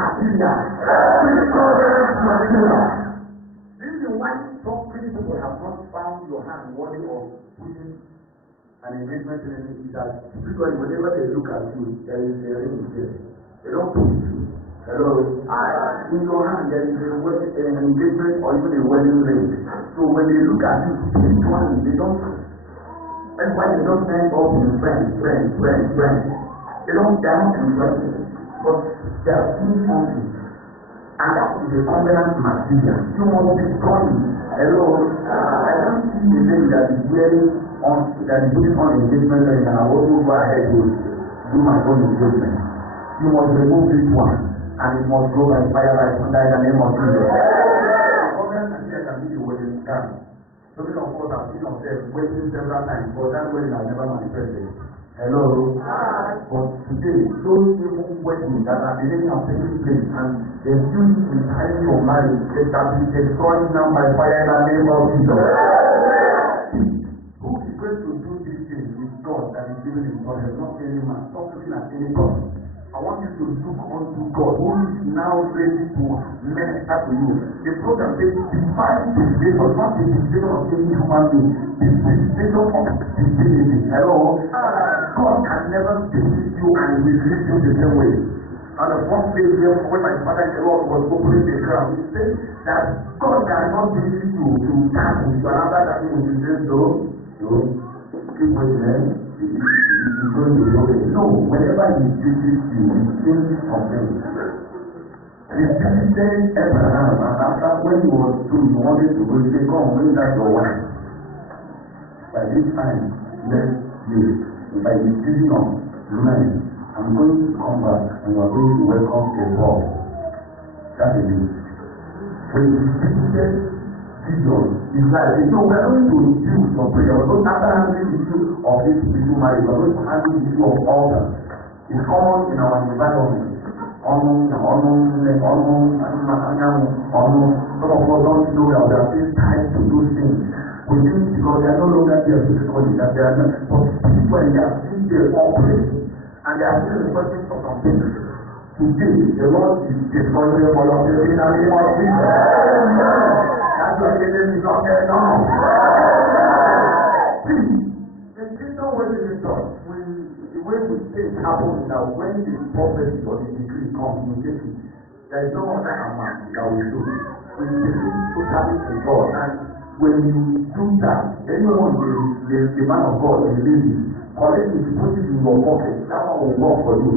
material. Spiritual realm is material. Reason why some people have not found your hand worthy of putting an engagement in it is that spiritually, whenever they look at you, there is a ring there. They don't put you. Hello. In your hand, there is an engagement or even a wedding ring. So when they look at you, spiritually, they don't. That's why they don't end up in friends. They don't down in friends. But they are still something. And that is a covenant material. You must be strong. Hello. I don't see a lady that is wearing on that is putting on engagement ring and I also go ahead to do my own engagement. You must remove this one and it must go by fire by thunder in the name of Jesus. Covenant material can be the wedding scan. So many of us have seen ourselves waiting several times, but that wedding has never manifested. Hello. But today, those people weddings that are beginning of taking place and they use in time your marriage, they can be destroyed now by fire in the name of Jesus. Who is going to do these things with God that is given in God? There's not any man. Stop looking at any person. I want you to look unto God who is now ready to minister to you. The program says divine visitation, not the visitation of any human being, the visitation of divinity. Hello? God can never visit you and release you the same way. And the first place here when my father in the Lord was opening the ground, he said that God cannot visit you to dance with another that you will say, no, keep waiting. No, whenever he visits you, he thinks of him. He visited Abraham, and after when he was through, he wanted to go, he said, come, bring that your wife. By this time, next year, by the season of men, I'm going to come back and you are going to welcome a ball. That is it. When he visited Jesus, his life, he said, we are going to do some prayer. We're going to handle the issue of this spiritual marriage. We're going to handle the issue of altar. It's common in our environment. Some of us don't know that they are still tied to those things. We think because they are no longer there physically, that they are not. But when they are still there operating, and they are still requesting for some things. Today, the Lord is destroying them all of them in the name of Jesus. That's why the enemy is not there now. See, the kingdom way in the church, the way we say it happens now, when the prophecy or the decree comes, we take it. There is no other amount that we do. We take it totally to God. And when you do that, anyone the man of God, the lady, collect it, put it in your pocket. That one will work for you.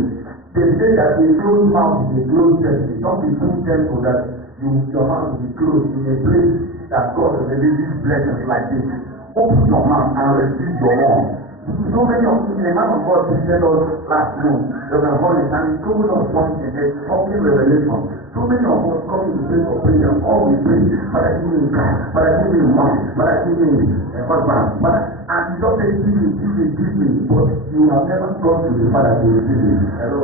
They say that a closed mouth is a closed destiny. Don't be too gentle that your mouth will be closed in a place that God has released blessings like this. Open your mouth and receive your own. So many of the man of God visited us last month. There was a holiday and he told us something, a talking revelation. So many of us come to the place of prayer, always pray, Father give me a car, Father give me a wife, Father give me a husband, and you don't say give me, but you have never gone to the Father to receive it. Hello?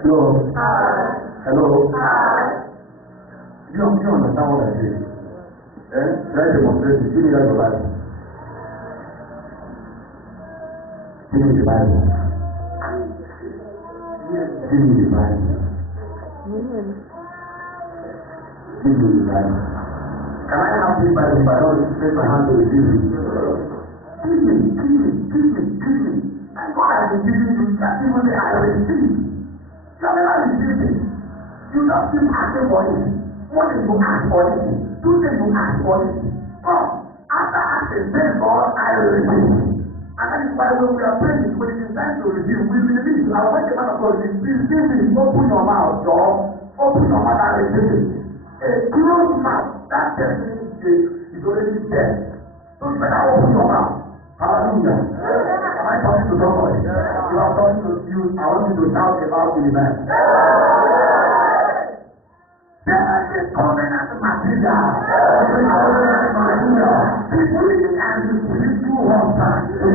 Hello? Hello? You don't understand what I say? Try demonstration, give me that your life. Give me the Bible. Give me the Bible. Give me the Bible. Can I have this Bible if I don't stretch my hand to receive it? Give me. And God has been giving you that even the I receive. You have never received it. You don't keep asking for it. What did you ask for it? Two things you ask for it. Come. After asking, thank God I receive. And that is why when we are praying, when it is time to review, we believe. And when the man of God is receiving, open your mouth, John. Open your mouth and receive it. A closed mouth, that person is already dead. So you better open your mouth. Hallelujah. Am I talking to somebody? You are talking to you. I want you to shout about the event. There is covenant material. The breathing and the spiritual husband. The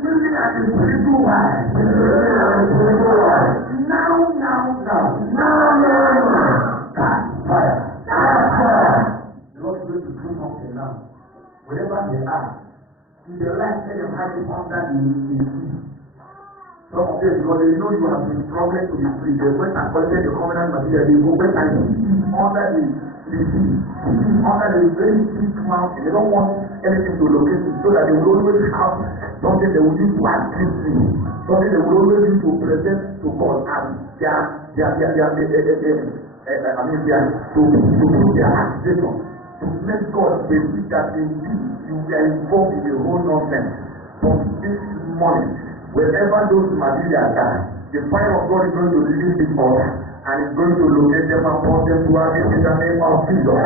breathing and the spiritual wife. Now. That's fire. The Lord is going to do something now. Wherever they are, in their life, let them hide it under the sea. Some of them, because they know you have been struggling to be free, they went and collected the covenant material, they go back and under the sea, under the very deep mountain. They don't want anything to locate it, so that they will always have something they will use to assist you, something they will always use to present to God as their to put their accusation, to make God believe that indeed you are involved in the whole nonsense. But this morning, wherever those materials are, the fire of God is going to leave it all, and it's going to locate them and pour them to us in the name of Jesus.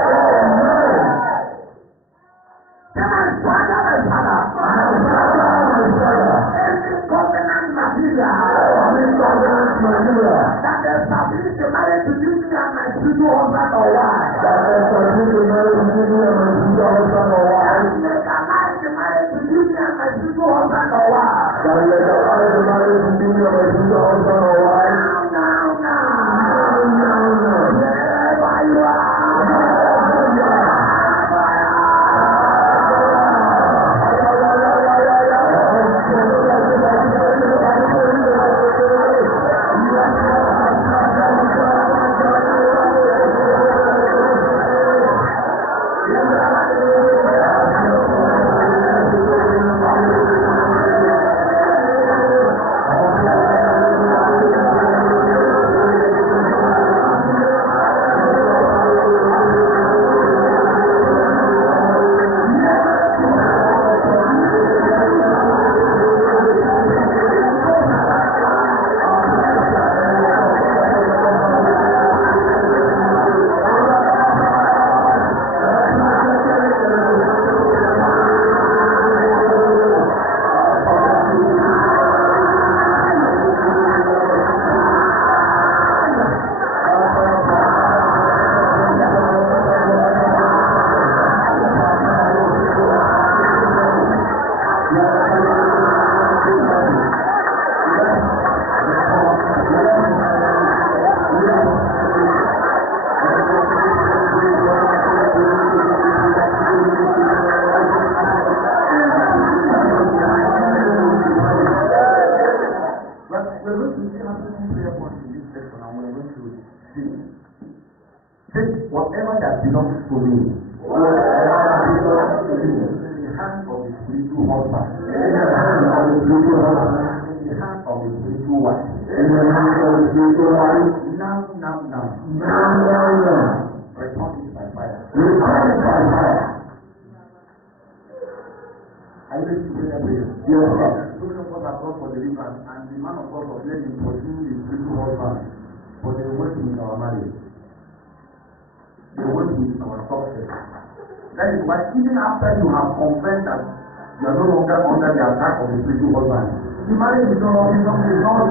That established the marriage between me and my spiritual husband or wife. That established the marriage between me and my spiritual husband or wife. That legalize the marriage between me and my spiritual husband or wife. That legalize the marriage between me and my spiritual husband or wife. Wherever you are. Whatever that belongs to me, whatever belongs to me, in the hands of the spiritual husband, in the hands of the spiritual husband, in the hands of the spiritual wife, in the hands of the spiritual wife, now, return it by fire. Return it by fire. I will to pray every year. Yes, sir. Children of God have gone for deliverance, and the man of God was led in pursuing his spiritual husband, but they went with our marriage. They went with our success. That is why even after you have confessed that you are no longer under the attack of the spiritual husband, the marriage is not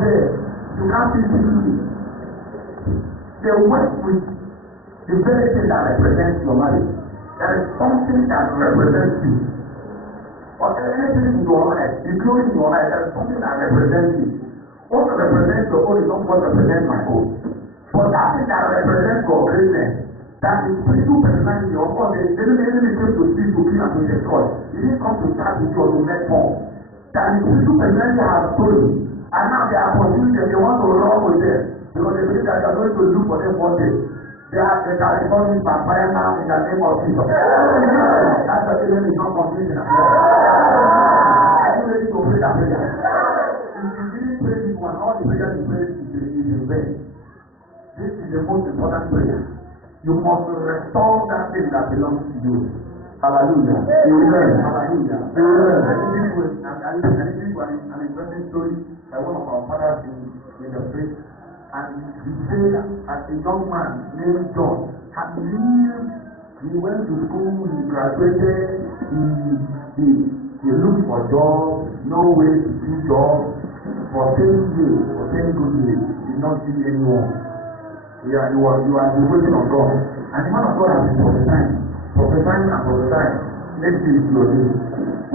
there. You can't see it. They went with the very thing that represents your marriage. There is something that represents you. Or anything in your life, including your life, there is something that represents you. What represents your own is not what represents my own. But that thing that represents your greatness, that is spiritual personality, of course, the enemy came to steal, to kill, and to destroy. He didn't come to start with you or to make more. That the spiritual personality has stolen. And now they are pursuing them, they want to run with them. Because they believe that you are going to look for them one day. They can return this by fire now in the name of Jesus. That's the enemy is not completing. Are you ready to pray that prayer? If you really pray this one, all the prayers you pray is in vain. This is the most important prayer. You must restore that thing that belongs to you. Hallelujah. Amen. Hallelujah. Amen. And this was an interesting story by one of our fathers in the faith. And he said, as a young man named John, he went to school, he graduated, he looked for jobs, no way to do jobs. For 10 years, for 10 good years, he did not see anyone. You are waiting on God. And the man of God has been prophesying. Next year is your day.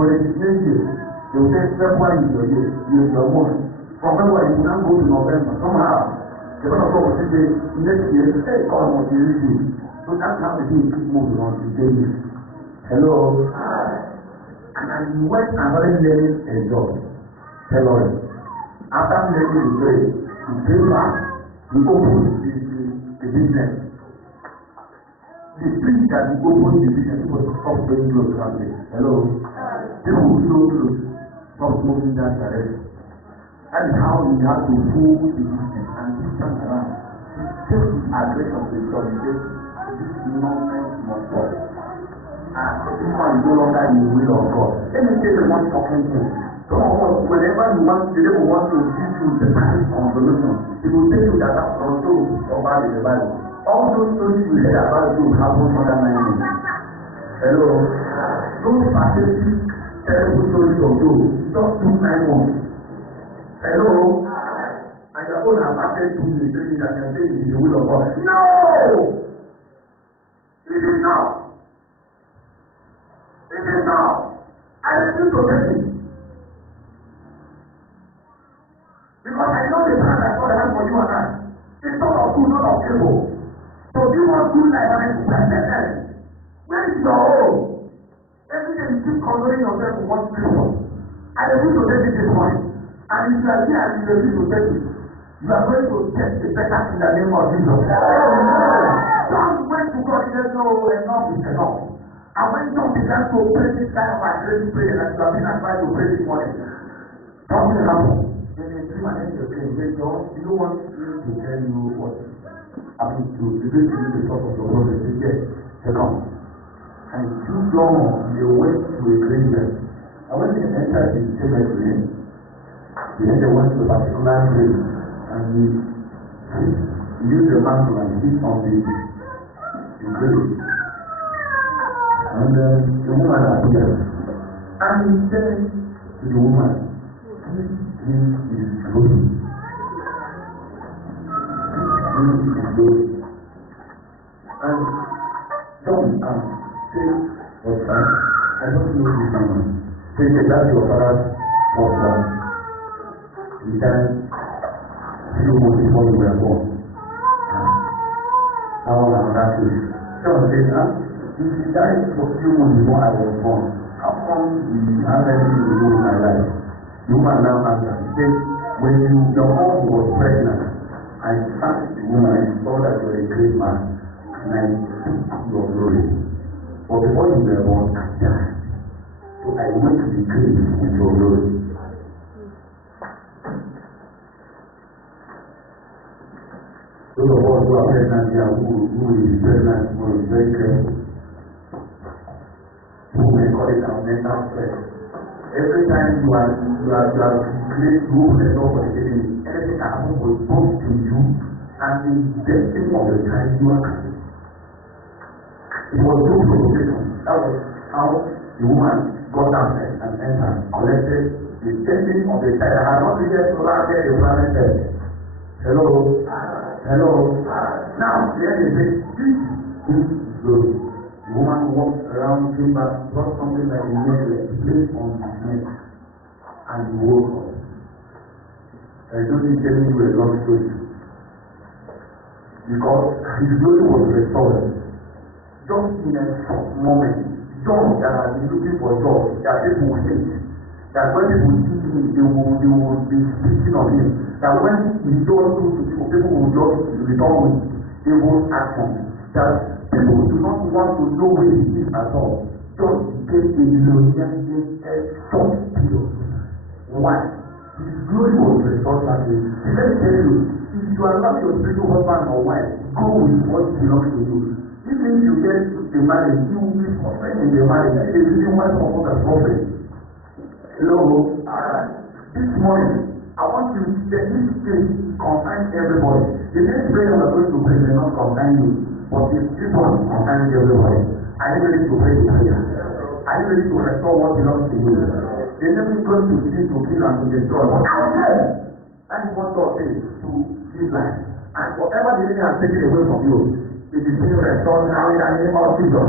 When it is next year, they will say February is your year, is your month. From February, you now go to November. Somehow, the man of God will say, next year, hey, God wants to use you. So that's how the thing keep moving on to daily. Hello? And he went and already learning a job. Tailoring. After making the trade, you came back, you open the business. The street that you open the business, people stop doing close traffic. Hello? People who know close, stop moving that direction. That is how you have to pull the business and turn around. Take the aggression to the community. This nonsense must stop. And this one is no longer in the will of God. Let me tell you one talking thing. Whenever you want, the devil wants to give you the right consolation, he will tell you that that's also about in the Bible. All those stories you heard about you happened under 9 months. Hello? Those pathetic, terrible stories of you just took 9 months. Hello? And your own have acted to the things that can say it is the will of God. No! It is now. It is now. I refuse to take it. Because I know the plan that God has for you and I. It's not of good, not of evil. So do you want good life and expected? Where is your home? Every day you keep controlling yourself with what people. I refuse to take it this morning. And if you are here and you refuse to take it, you are going to get the better in the name of Jesus. John went to God and said, no, enough is enough. And when John began to pray this kind of aggressive prayer that you have been advised to pray this morning, something happened. Then they dream and then they pray. They say, John, you don't want me to tell you what happened to reveal to you the source of the world. They say, yes, they come. And too long, they went to a graveyard. And when they entered the cemetery, they went to a particular grave. And he used the mantle and sit on the grave. And the woman appeared. And he said to the woman, this is glory. This is glory. And John said, what's that? I don't know this woman. Say, that's your father's husband. He died few months before you were born. I want another case. John said, if he died for few months before I was born, how come we have anything to do with my life? The woman now answered, he said, when your mom was pregnant, I asked the woman, I saw that you were a great man, and I took your glory. But before you were born, I died. So I went to the grave with your glory. Those of us who are pregnant here, who is pregnant, who is very careful, who may call it our mental stress. Every time you are great, you open the door for the enemy, anything that happens will both to you and the destiny of the time you are coming. It was no provocation. That was how the woman got down there and entered, collected the destiny of the child. I have not yet planted the planet Earth. Hello? Hello? Now, here is it. This is glory. The woman walked around, came back, brought something like a necklace, placed on his neck, and he woke up. I don't need to tell you a long story. Because his glory was restored. Just in a short moment, John that has been looking for joy, that people will hate. That when people see him, they will be speaking of him. That when he does good to people will just return with evil action. That people do not want to know where he is at all. Just get a millionaire in a short period. Why? His glory was restored that day. Let me tell you, if you are not your spiritual husband or wife, go with what belongs to you. Even if you get the marriage, you will be suffering in the marriage. That is the reason why some of us are suffering. Hello? This morning, I want you to get this thing concern everybody. The next prayer we are going to pray may not concern you, but this one concerns everybody. Are you ready to pray the prayer? Are you ready to restore what belongs to you? The enemy is going to steal, to kill, and to destroy. But I said, that is what God says to give life. And whatever the enemy has taken away from you, it is being restored now in the name of Jesus.